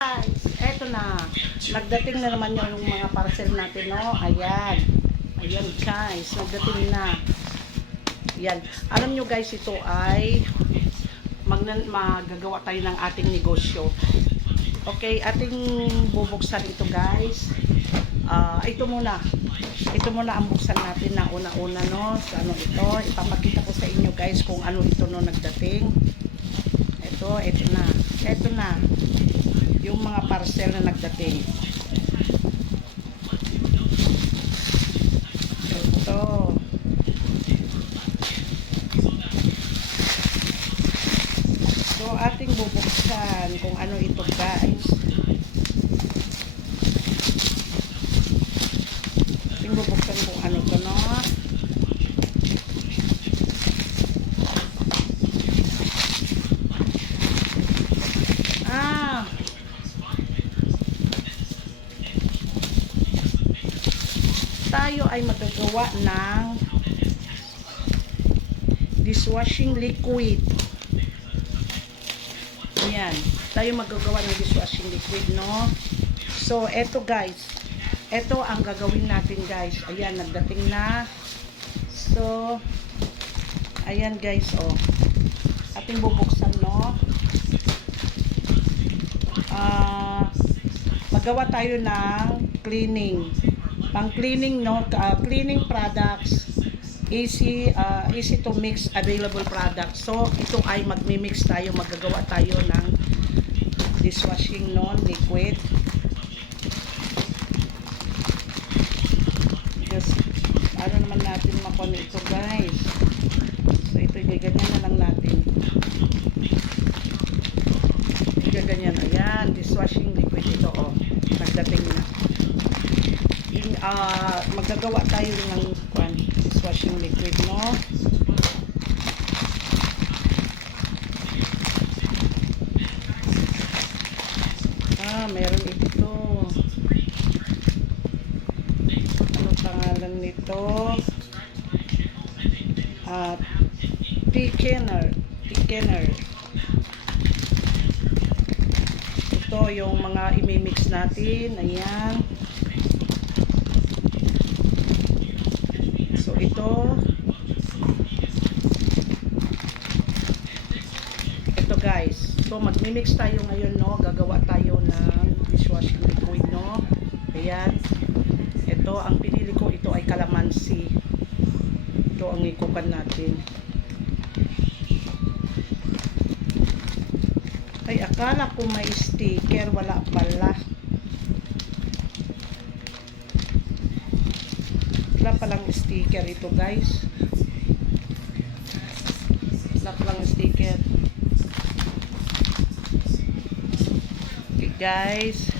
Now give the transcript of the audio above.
Guys, eto na. Nagdating na naman yung mga parcel natin, no? Ayan. Ayan, guys. Nagdating na. Ayan. Alam nyo, guys, ito ay magagawa tayo ng ating negosyo. Okay, ating bubuksan ito, guys. Ito muna. Ito muna ang buksan natin na una-una, no? So, ano ito? Ipapakita ko sa inyo, guys, kung ano ito, no, nagdating. Ito na. Ito na. Yung mga parcel na nagdating. Ito. So, ating bubuksan kung ano ito, guys. Ating bubuksan kung ano ito, no? Tayo ay magagawa ng dishwashing liquid. Ayan. Tayo magagawa ng dishwashing liquid, no? So, eto guys. Eto ang gagawin natin, guys. Ayan, nagdating na. So, ayan guys, oh. Ating bubuksan, no? Magawa tayo ng cleaning. Pang-cleaning, no? Cleaning products, easy to mix, available products. So, ito ay magmi-mix tayo, magagawa tayo ng dishwashing, no? Liquid. Just, ano naman natin makuha ito, guys. So, ito, ganyan na lang natin. Ganyan, ayan, dishwashing liquid ito, oh. Nagdating na. Magagawa tayo ng dishwashing liquid, no? Meron ito. Ano pangalan nito? Thickener. Ito yung mga imimix natin. Ayan. So, ito guys. So, magmimix tayo ngayon, no? Gagawa tayo ng dishwashing liquid, no? Ayan. Ito, ang pinili ko, ito ay calamansi. Ito ang ikukan natin. Ay, akala ko may sticker. Wala pala. Wala palang sticker ito, guys. Wala palang sticker. Okay, guys.